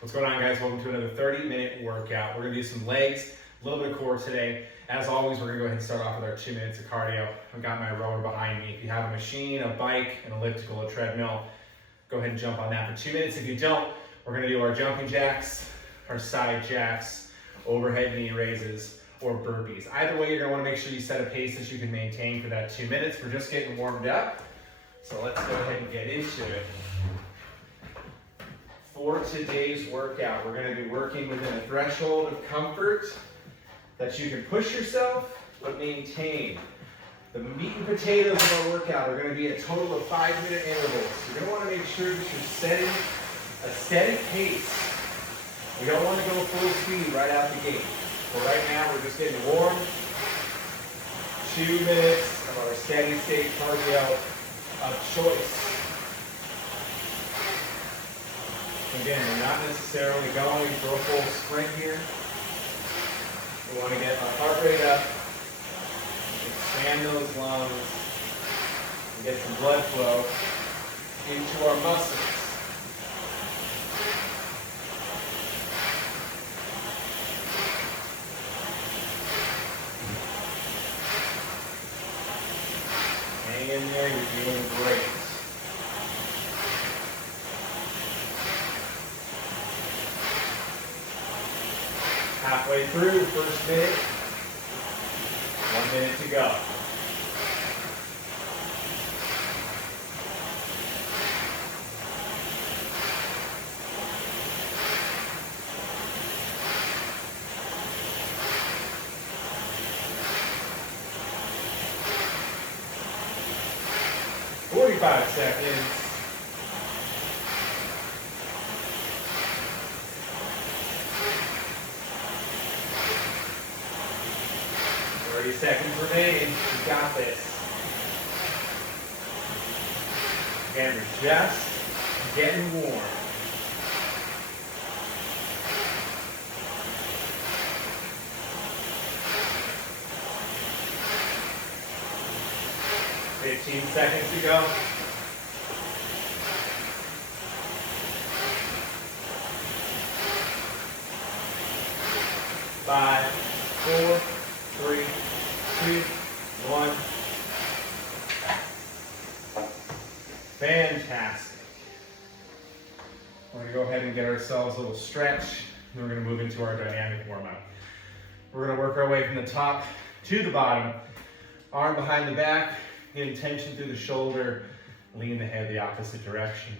What's going on, guys? Welcome to another 30-minute workout. We're gonna do some legs, a little bit of core today. As always, we're gonna go ahead and start off with our 2 minutes of cardio. I've got my rower behind me. If you have a machine, a bike, an elliptical, a treadmill, go ahead and jump on that for 2 minutes. If you don't, we're gonna do our jumping jacks, our side jacks, overhead knee raises, or burpees. Either way, you're gonna wanna make sure you set a pace that you can maintain for that 2 minutes. We're just getting warmed up, so let's go ahead and get into it. For today's workout, we're going to be working within a threshold of comfort that you can push yourself but maintain. The meat and potatoes of our workout are going to be a total of 5-minute intervals. You're going to want to make sure that you're setting a steady pace. We don't want to go full speed right out the gate. But right now, we're just getting warm. 2 minutes of our steady state cardio of choice. Again, we're not necessarily going for a full sprint here. We want to get our heart rate up, expand those lungs, and get some blood flow into our muscles. Hang in there, you're doing great. Halfway through the first minute, 1 minute to go. "45 seconds. 30 seconds remaining. You got this. Again, we're just getting warm. "15 seconds to go. 5, 4, 3, 2, 1. Fantastic. We're going to go ahead and get ourselves a little stretch, and we're going to move into our dynamic warm-up. We're going to work our way from the top to the bottom, arm behind the back, getting tension through the shoulder, lean the head the opposite direction.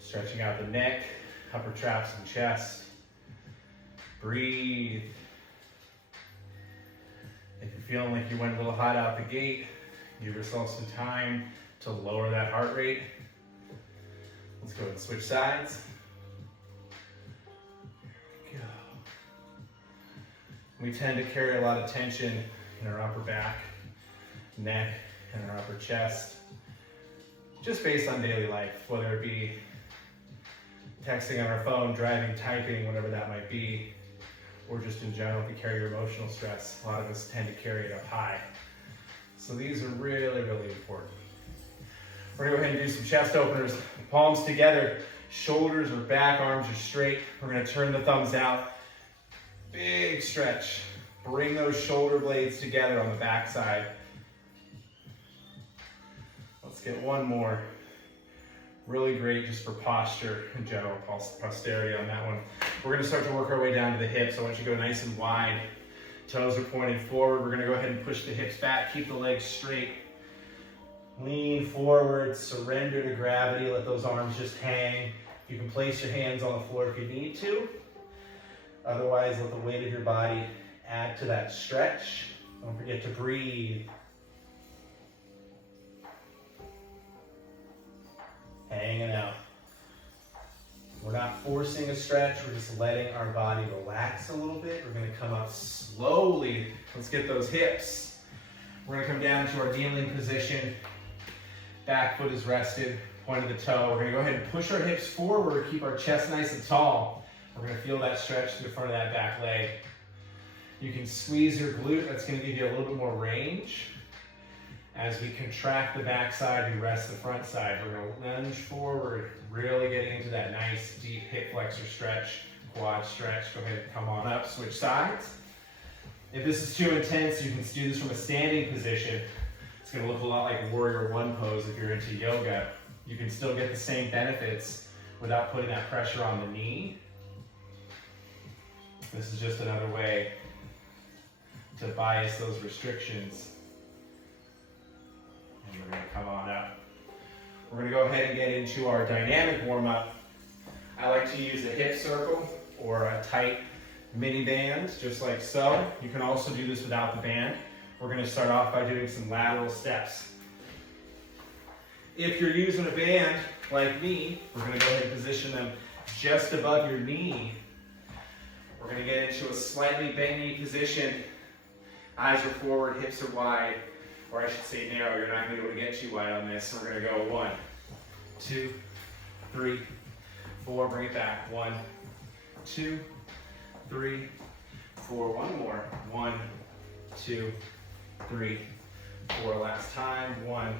Stretching out the neck, upper traps and chest. Breathe. If you're feeling like you went a little hot out the gate, give yourself some time to lower that heart rate. Let's go and switch sides. There we go. We tend to carry a lot of tension in our upper back, neck, and our upper chest, just based on daily life, whether it be texting on our phone, driving, typing, whatever that might be, or just in general, if you carry your emotional stress, a lot of us tend to carry it up high. So these are really, really important. We're gonna go ahead and do some chest openers. Palms together, shoulders are back, arms are straight. We're gonna turn the thumbs out. Big stretch. Bring those shoulder blades together on the back side. Let's get one more. Really great just for posture in general, posterity on that one. We're gonna start to work our way down to the hips. I want you to go nice and wide. Toes are pointing forward. We're gonna go ahead and push the hips back, keep the legs straight. Lean forward, surrender to gravity, let those arms just hang. You can place your hands on the floor if you need to. Otherwise, let the weight of your body add to that stretch. Don't forget to breathe. Hanging out. We're not forcing a stretch, we're just letting our body relax a little bit. We're gonna come up slowly. Let's get those hips. We're gonna come down to our kneeling position. Back foot is rested, point of the toe. We're gonna go ahead and push our hips forward, keep our chest nice and tall. We're gonna feel that stretch to the front of that back leg. You can squeeze your glute, that's gonna give you a little bit more range. As we contract the back side, we rest the front side. We're gonna lunge forward, really getting into that nice deep hip flexor stretch, quad stretch. Go ahead and come on up, switch sides. If this is too intense, you can do this from a standing position. It's gonna look a lot like warrior one pose if you're into yoga. You can still get the same benefits without putting that pressure on the knee. This is just another way to bias those restrictions. And we're gonna come on up. We're gonna go ahead and get into our dynamic warm-up. I like to use a hip circle or a tight mini band, just like so. You can also do this without the band. We're gonna start off by doing some lateral steps. If you're using a band like me, we're gonna go ahead and position them just above your knee. We're gonna get into a slightly bent knee position. Eyes are forward, hips are wide, or I should say narrow. You're not gonna be able to get too wide on this. We're gonna go 1, 2, 3, 4, bring it back. 1, 2, 3, 4, one more. 1, 2, 3, 4, last time. 1,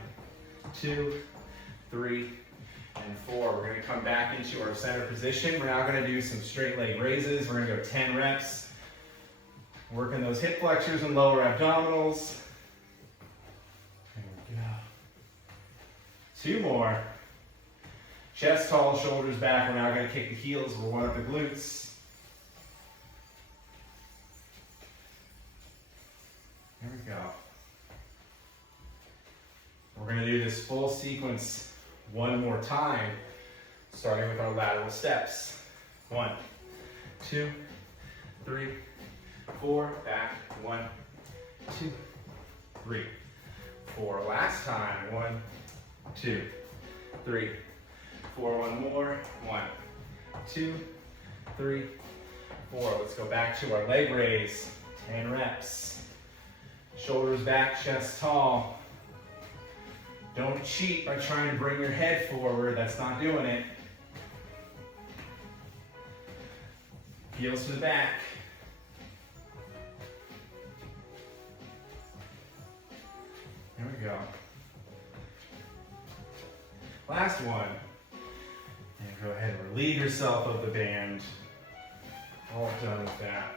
2, 3, and 4. We're gonna come back into our center position. We're now gonna do some straight leg raises. We're gonna go 10 reps. Working those hip flexors and lower abdominals. There we go. 2 more. Chest tall, shoulders back. We're now gonna kick the heels. We'll warm up the glutes. There we go. We're gonna do this full sequence one more time, starting with our lateral steps. 1, 2, 3, 4, back. 1, 2, 3, 4. Last time. 1, 2, 3, 4. One more. 1, 2, 3, 4. Let's go back to our leg raise. 10 reps. Shoulders back, chest tall. Don't cheat by trying to bring your head forward. That's not doing it. Heels to the back. There we go. Last one. And go ahead and relieve yourself of the band. All done with that.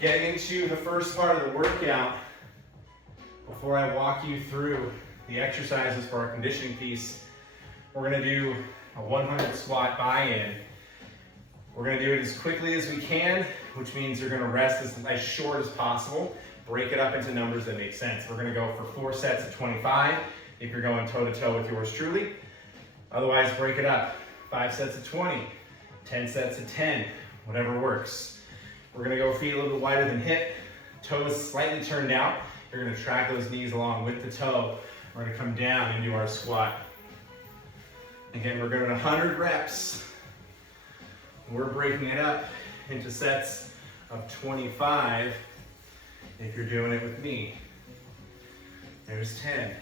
Getting into the first part of the workout, before I walk you through the exercises for our conditioning piece, we're gonna do a 100 squat buy-in. We're gonna do it as quickly as we can, which means you're gonna rest as short as possible. Break it up into numbers that make sense. We're gonna go for 4 sets of 25, if you're going toe-to-toe with yours truly. Otherwise, break it up. 5 sets of 20, 10 sets of 10, whatever works. We're gonna go feet a little bit wider than hip, toes slightly turned out. You're gonna track those knees along with the toe. We're gonna come down into our squat. Again, we're going 100 reps. We're breaking it up into sets of 25 if you're doing it with me. There's 10.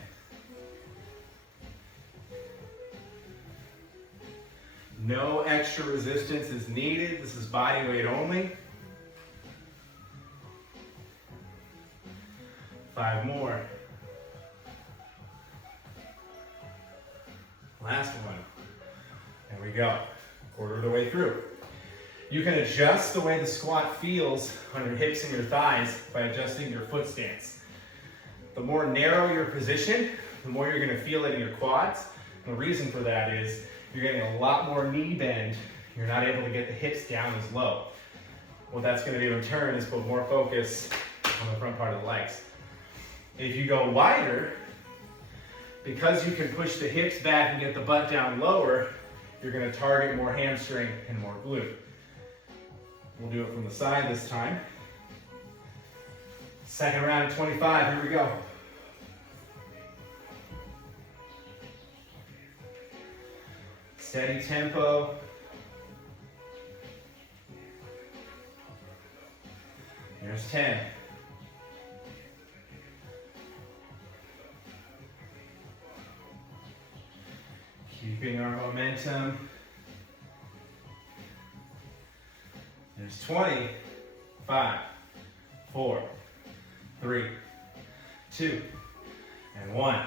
No extra resistance is needed. This is body weight only. 5 more. Last one. There we go. Quarter of the way through. You can adjust the way the squat feels on your hips and your thighs by adjusting your foot stance. The more narrow your position, the more you're going to feel it in your quads. And the reason for that is you're getting a lot more knee bend. You're not able to get the hips down as low. What that's going to do in turn is put more focus on the front part of the legs. If you go wider, because you can push the hips back and get the butt down lower, you're going to target more hamstring and more glute. We'll do it from the side this time. Second round of 25, here we go. Steady tempo. Here's 10. Keeping our momentum. There's 20. 5, 4, 3, 2, and 1.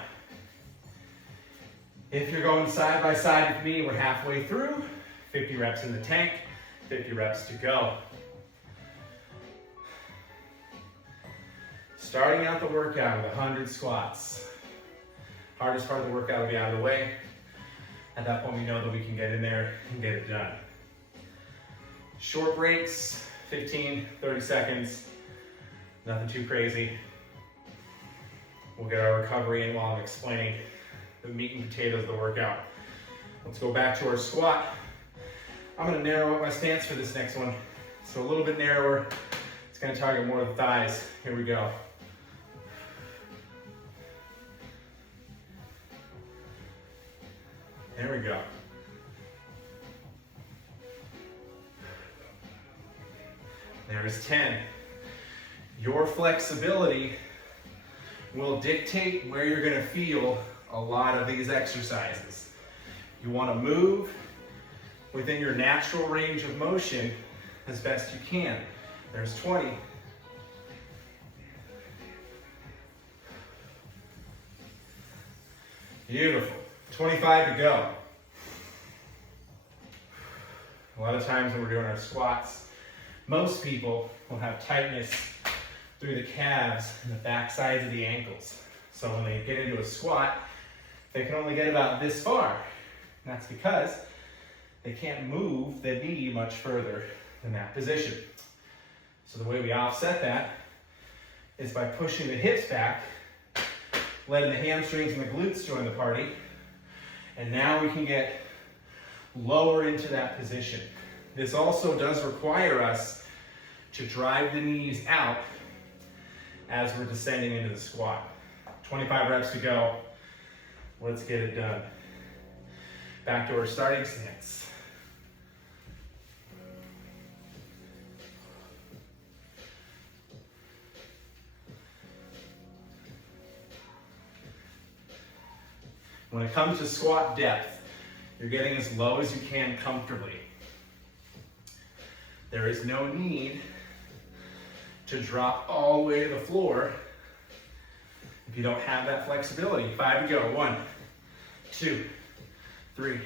If you're going side by side with me, we're halfway through. 50 reps in the tank, 50 reps to go. Starting out the workout with 100 squats. Hardest part of the workout will be out of the way. At that point, we know that we can get in there and get it done. Short breaks, 15, 30 seconds. Nothing too crazy. We'll get our recovery in while I'm explaining the meat and potatoes of the workout. Let's go back to our squat. I'm gonna narrow up my stance for this next one. So a little bit narrower. It's gonna target more of the thighs. Here we go. There we go. There's 10. Your flexibility will dictate where you're gonna feel a lot of these exercises. You wanna move within your natural range of motion as best you can. There's 20. Beautiful. 25 to go. A lot of times when we're doing our squats, most people will have tightness through the calves and the back sides of the ankles. So when they get into a squat, they can only get about this far. And that's because they can't move the knee much further than that position. So the way we offset that is by pushing the hips back, letting the hamstrings and the glutes join the party, and now we can get lower into that position. This also does require us to drive the knees out as we're descending into the squat. 25 reps to go. Let's get it done. Back to our starting stance. When it comes to squat depth, you're getting as low as you can comfortably. There is no need to drop all the way to the floor if you don't have that flexibility. 5 to go. 1, 2, 3,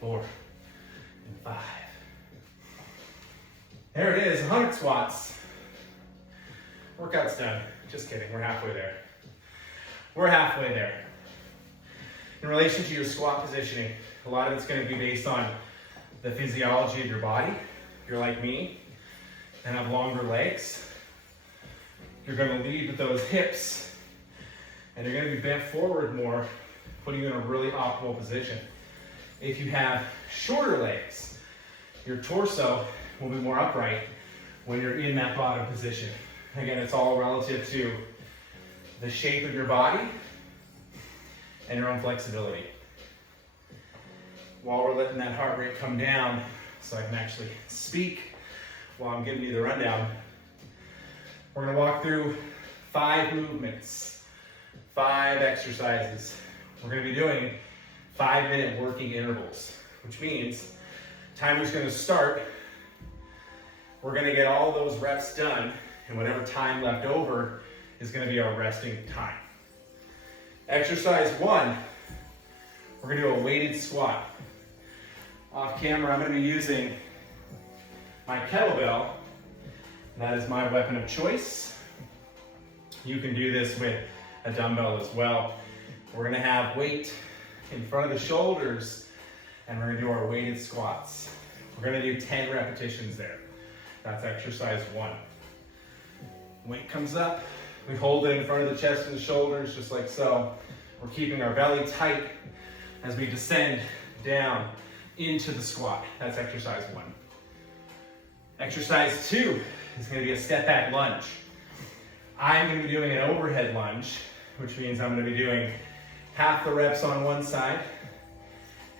4, and 5. There it is, 100 squats. Workout's done. Just kidding, we're halfway there. We're halfway there. In relation to your squat positioning, a lot of it's going to be based on the physiology of your body. If you're like me and have longer legs, you're going to lead with those hips and you're going to be bent forward more, putting you in a really optimal position. If you have shorter legs, your torso will be more upright when you're in that bottom position. Again, it's all relative to the shape of your body and your own flexibility. While we're letting that heart rate come down so I can actually speak while I'm giving you the rundown, we're gonna walk through 5 movements, 5 exercises. We're gonna be doing 5-minute working intervals, which means timer's gonna start. We're gonna get all those reps done, and whatever time left over is gonna be our resting time. Exercise 1, we're gonna do a weighted squat. Off camera, I'm gonna be using my kettlebell. That is my weapon of choice. You can do this with a dumbbell as well. We're gonna have weight in front of the shoulders, and we're gonna do our weighted squats. We're gonna do 10 repetitions there. That's exercise 1. Weight comes up, we hold it in front of the chest and the shoulders, just like so. We're keeping our belly tight as we descend down into the squat. That's exercise 1. Exercise 2 is going to be a step back lunge. I'm going to be doing an overhead lunge, which means I'm going to be doing half the reps on one side,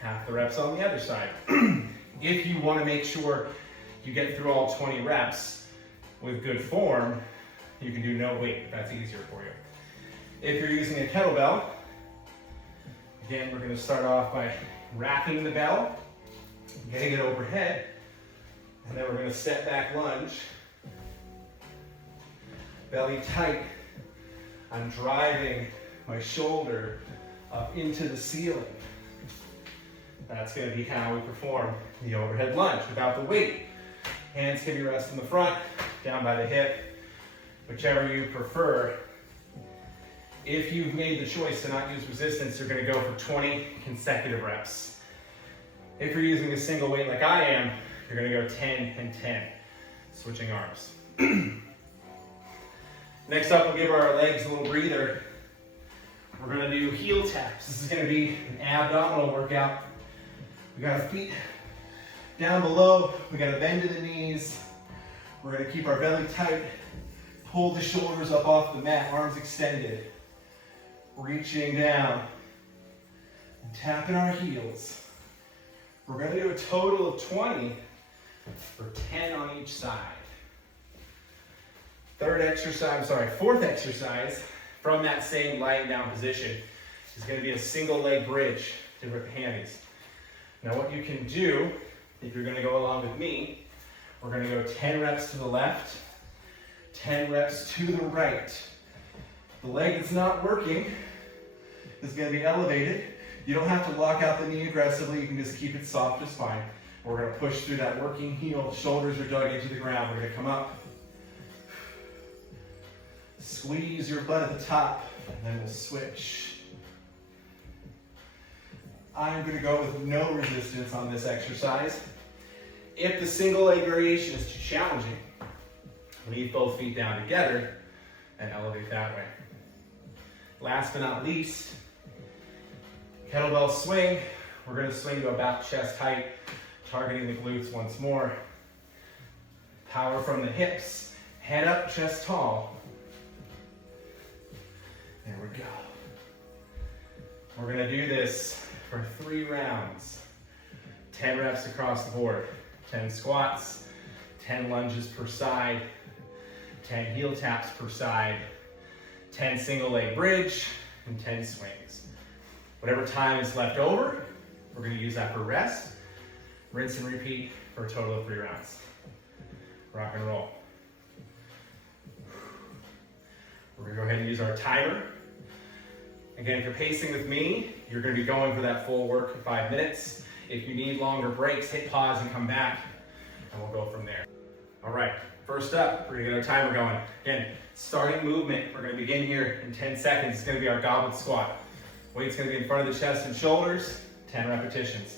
half the reps on the other side. If you want to make sure you get through all 20 reps with good form, you can do no weight. That's easier for you. If you're using a kettlebell, again, we're going to start off by wrapping the bell, getting it overhead, and then we're going to step back lunge. Belly tight. I'm driving my shoulder up into the ceiling. That's going to be how we perform the overhead lunge without the weight. Hands can be resting in the front, down by the hip, whichever you prefer. If you've made the choice to not use resistance, you're going to go for 20 consecutive reps. If you're using a single weight like I am, you're going to go 10 and 10, switching arms. Next up, we'll give our legs a little breather. We're going to do heel taps. This is going to be an abdominal workout. We got our feet down below. We got to bend to the knees. We're going to keep our belly tight. Pull the shoulders up off the mat, arms extended. Reaching down and tapping our heels. We're going to do a total of 20 for 10 on each side. Fourth exercise from that same lying down position is going to be a single leg bridge to the panties. Now what you can do, if you're going to go along with me, we're going to go 10 reps to the left, 10 reps to the right. The leg that's not working is going to be elevated. You don't have to lock out the knee aggressively. You can just keep it soft just fine. We're going to push through that working heel. Shoulders are dug into the ground. We're going to come up. Squeeze your butt at the top, and then we'll switch. I'm going to go with no resistance on this exercise. If the single leg variation is too challenging, leave both feet down together and elevate that way. Last but not least, kettlebell swing. We're going to swing to about chest height, targeting the glutes once more. Power from the hips, head up, chest tall. There we go. We're going to do this for 3 rounds. 10 reps across the board. 10 squats, 10 lunges per side, 10 heel taps per side, 10 single leg bridge, and 10 swings. Whatever time is left over, we're going to use that for rest. Rinse and repeat for a total of 3 rounds. Rock and roll. We're going to go ahead and use our timer. Again, if you're pacing with me, you're going to be going for that full work in 5 minutes. If you need longer breaks, hit pause and come back, and we'll go from there. All right, first up, we're going to get our timer going. Again, starting movement. We're going to begin here in 10 seconds. It's going to be our goblet squat. Weight's going to be in front of the chest and shoulders, 10 repetitions.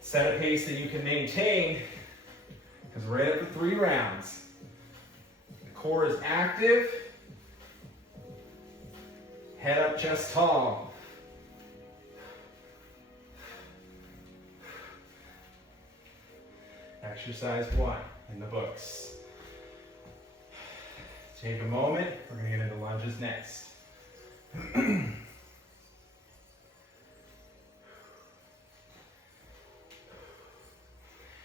Set a pace that you can maintain, because we're at the 3 rounds. The core is active. Head up, chest tall. Exercise 1 in the books. Take a moment. We're going to get into lunges next.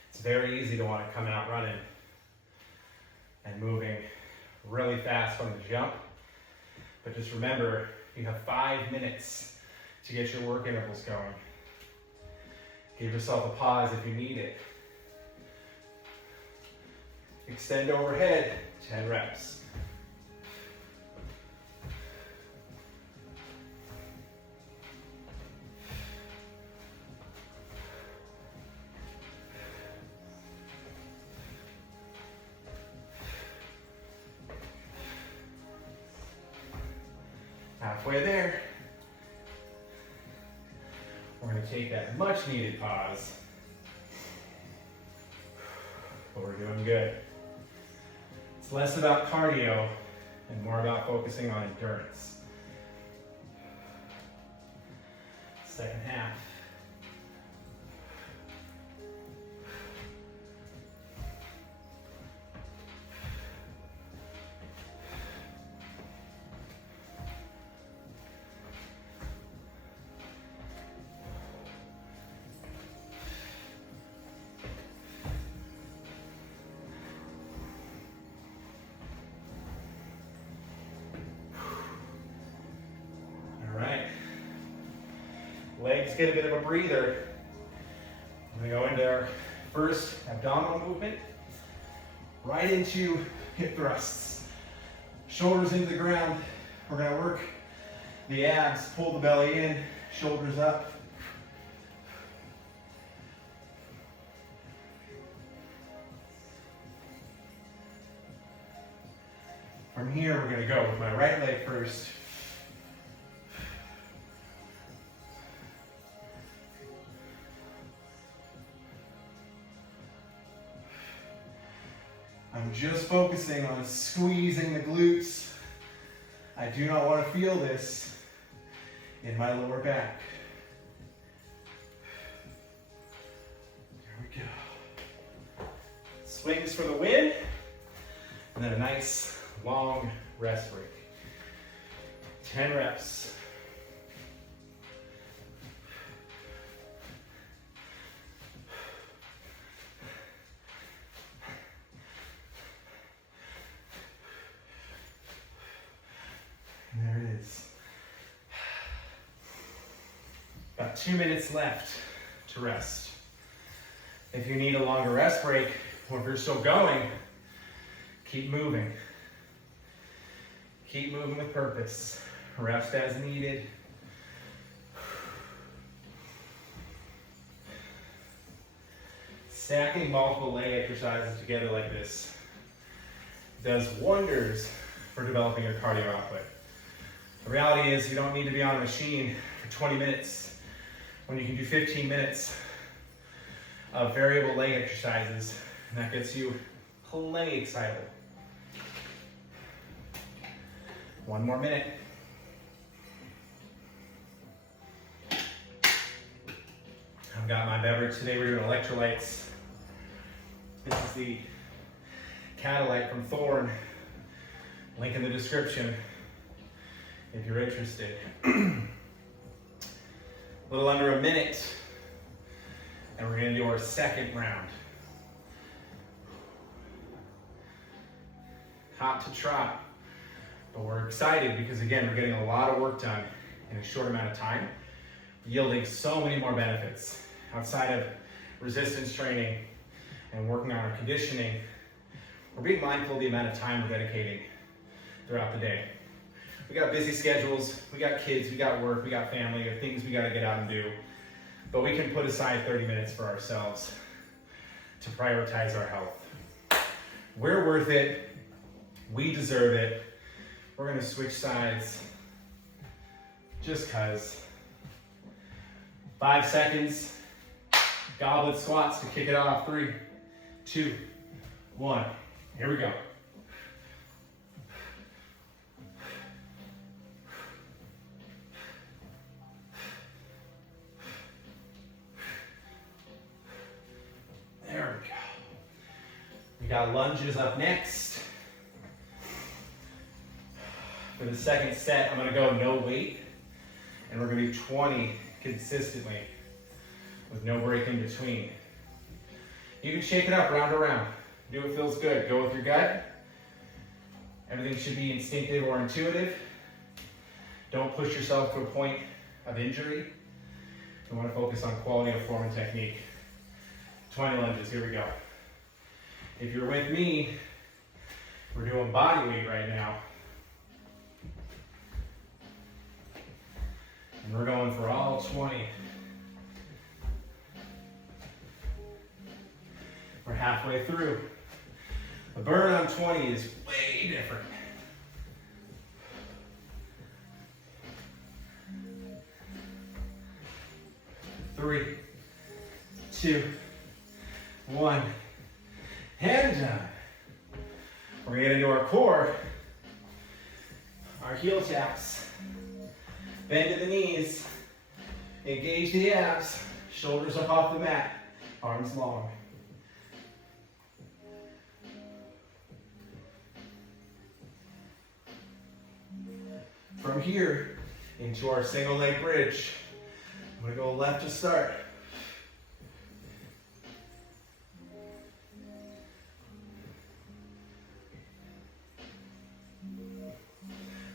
It's very easy to want to come out running and moving really fast on the jump. But just remember, you have 5 minutes to get your work intervals going. Give yourself a pause if you need it. Extend overhead, 10 reps. Halfway there. We're going to take that much needed pause. But we're doing good. It's less about cardio and more about focusing on endurance. Second half. Legs get a bit of a breather. We're going to go into our first abdominal movement, right into hip thrusts. Shoulders into the ground. We're going to work the abs, pull the belly in, shoulders up. From here, we're going to go with my right leg first. I'm just focusing on squeezing the glutes. I do not want to feel this in my lower back. There we go. Swings for the win, and then a nice long rest break. 10 reps. And there it is. About 2 minutes left to rest. If you need a longer rest break, or if you're still going, keep moving. Keep moving with purpose. Rest as needed. Stacking multiple leg exercises together like this does wonders for developing your cardio output. The reality is you don't need to be on a machine for 20 minutes when you can do 15 minutes of variable leg exercises, and that gets you plenty excited. 1 more minute. I've got my beverage today. We're doing electrolytes. This is the Catalyte from Thorne. Link in the description if you're interested. A little under a minute, and we're going to do our second round. Hot to trot, but we're excited because, again, we're getting a lot of work done in a short amount of time, yielding so many more benefits. Outside of resistance training and working on our conditioning, we're being mindful of the amount of time we're dedicating throughout the day. We got busy schedules, we got kids, we got work, we got family, we got things we got to get out and do, but we can put aside 30 minutes for ourselves to prioritize our health. We're worth it. We deserve it. We're going to switch sides just cause. 5 seconds. Goblet squats to kick it off. 3, 2, 1. Here we go. There we go. We got lunges up next. For the second set, I'm going to go no weight, and we're going to do 20 consistently with no break in between. You can shake it up round to round. Do what feels good. Go with your gut. Everything should be instinctive or intuitive. Don't push yourself to a point of injury. You want to focus on quality of form and technique. 20 lunges, here we go. If you're with me, we're doing body weight right now. And we're going for all 20. We're halfway through. The burn on 20 is way different. Three, 2, 1, and done. We're gonna get into our core, our heel taps. Bend to the knees, engage the abs, shoulders up off the mat, arms long. From here, into our single leg bridge. I'm gonna go left to start.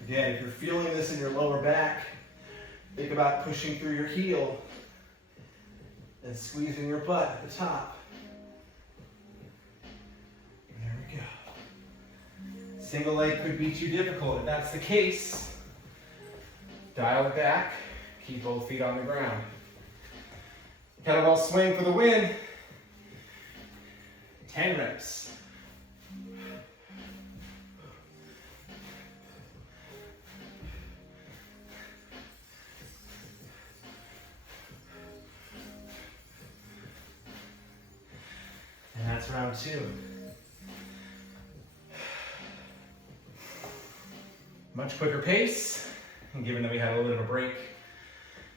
Again, if you're feeling this in your lower back, think about pushing through your heel and squeezing your butt at the top. There we go. Single leg could be too difficult. If that's the case, Dial it back. Keep both feet on the ground. Kettlebell swing for the win. 10 reps. And that's round 2. Much quicker pace, and given that we had a little bit of a break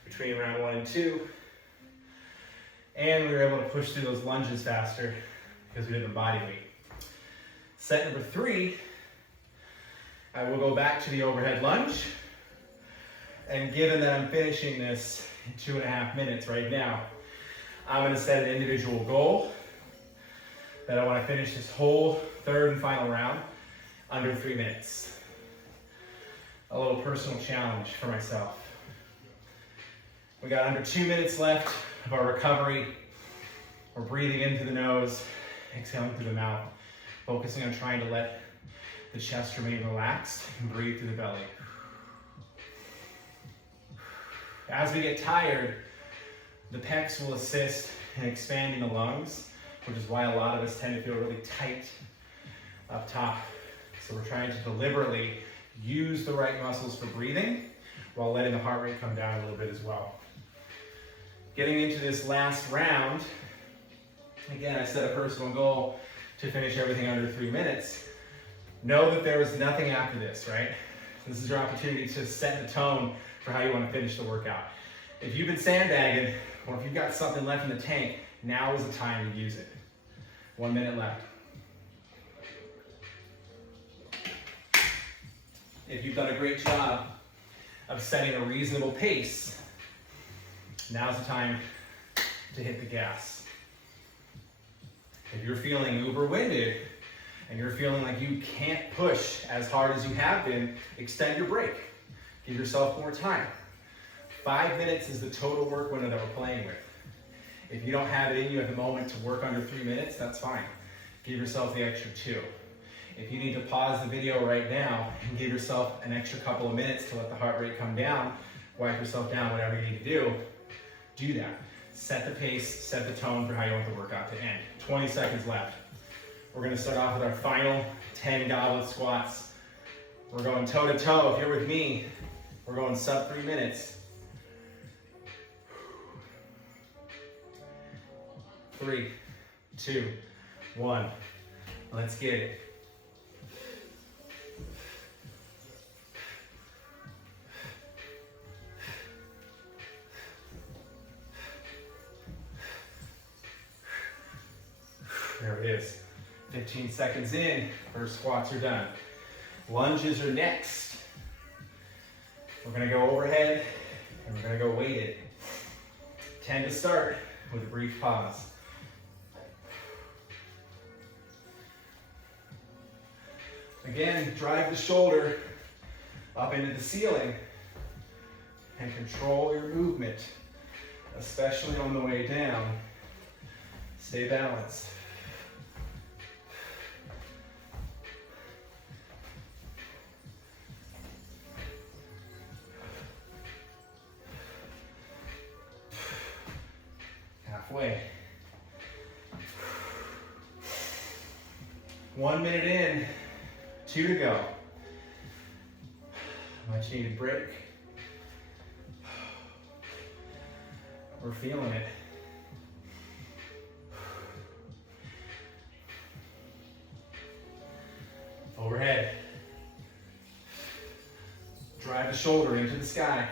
between round 1 and 2, and we were able to push through those lunges faster because we did the body weight. Set number 3, I will go back to the overhead lunge, and given that I'm finishing this in 2.5 minutes right now, I'm going to set an individual goal that I want to finish this whole third and final round under 3 minutes. A little personal challenge for myself. We got under 2 minutes left of our recovery. We're breathing in through the nose, exhaling through the mouth, focusing on trying to let the chest remain relaxed and breathe through the belly. As we get tired, the pecs will assist in expanding the lungs, which is why a lot of us tend to feel really tight up top. So we're trying to deliberately use the right muscles for breathing while letting the heart rate come down a little bit as well. Getting into this last round, again, I set a personal goal to finish everything under 3 minutes. Know that there is nothing after this, right? This is your opportunity to set the tone for how you want to finish the workout. If you've been sandbagging, or if you've got something left in the tank, now is the time to use it. 1 minute left. If you've done a great job of setting a reasonable pace, now's the time to hit the gas. If you're feeling uber-winded and you're feeling like you can't push as hard as you have been, extend your break. Give yourself more time. 5 minutes is the total work window that we're playing with. If you don't have it in you at the moment to work under 3 minutes, that's fine. Give yourself the extra 2. If you need to pause the video right now and give yourself an extra couple of minutes to let the heart rate come down, wipe yourself down, whatever you need to do, do that. Set the pace, set the tone for how you want the workout to end. 20 seconds left. We're gonna start off with our final 10 goblet squats. We're going toe to toe. If you're with me, we're going sub 3 minutes. 3, 2, 1. Let's get it. There it is. 15 seconds in, first squats are done. Lunges are next. We're gonna go overhead and we're gonna go weighted. 10 to start with a brief pause. Again, drive the shoulder up into the ceiling and control your movement, especially on the way down. Stay balanced. Halfway. 1 minute in, 2 to go. Much needed break. We're feeling it. Overhead. Drive the shoulder into the sky.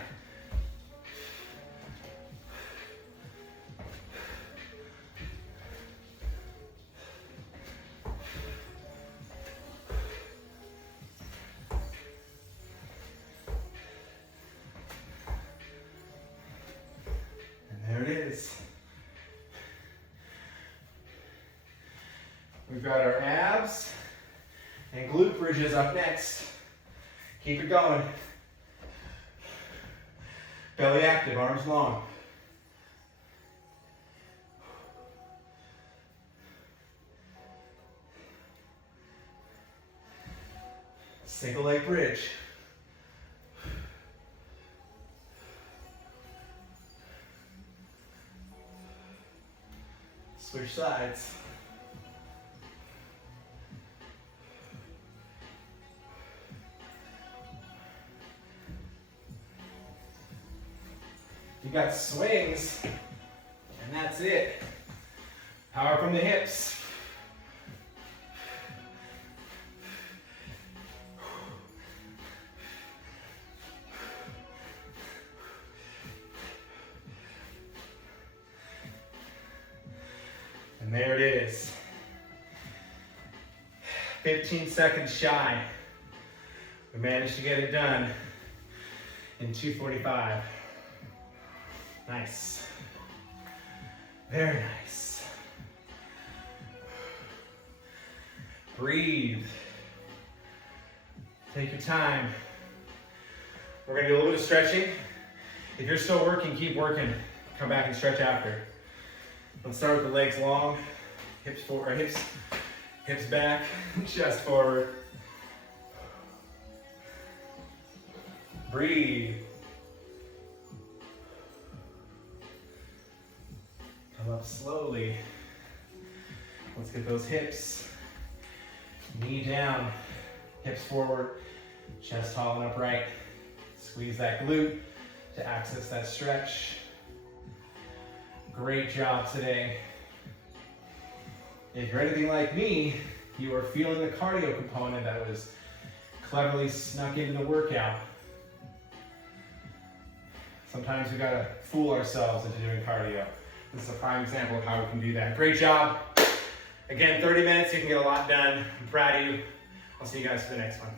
We've got our abs and glute bridges up next. Keep it going. Belly active, arms long. Single leg bridge. Switch sides. You got swings, and that's it. Power from the hips. And there it is. 15 seconds shy. We managed to get it done in 2:45. Nice. Very nice. Breathe. Take your time. We're gonna do a little bit of stretching. If you're still working, keep working. Come back and stretch after. Let's start with the legs long, hips forward, hips back, chest forward. Breathe. Come up slowly. Let's get those hips. Knee down, hips forward, chest tall and upright. Squeeze that glute to access that stretch. Great job today. If you're anything like me, you are feeling the cardio component that was cleverly snuck into the workout. Sometimes we gotta fool ourselves into doing cardio. This is a prime example of how we can do that. Great job. Again, 30 minutes, you can get a lot done. I'm proud of you. I'll see you guys for the next one.